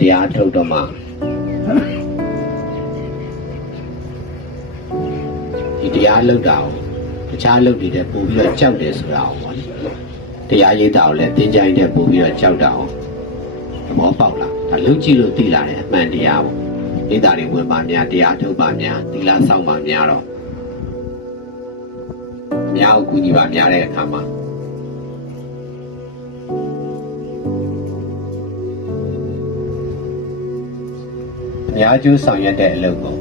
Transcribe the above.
တရားထုတ်တော့မှဒီတရားလုပ်တာကိုတခြားလုပ်နေတဲ့ပို့ပြီးတော့ကြောက်တယ်ဆိုတာပေါ့လေတရားရိပ်တာကိုလည်းသင်ကြိုင်းတဲ့ပို့ပြီးတော့ကြောက်တာကိုသဘောပေါက်လားဒါလုပ်ကြည့်လို့သိလာတယ်အမှန်တရားပေါ့ဣဒ္ဓာတွေဝင်ပါများတရားထုတ်ပါများသီလဆောက်ပါများတော့အများကိုကူညီပါများတဲ့အခါမှာအများကျိုးဆောင်ရွက်တဲ့အလုပ်ကို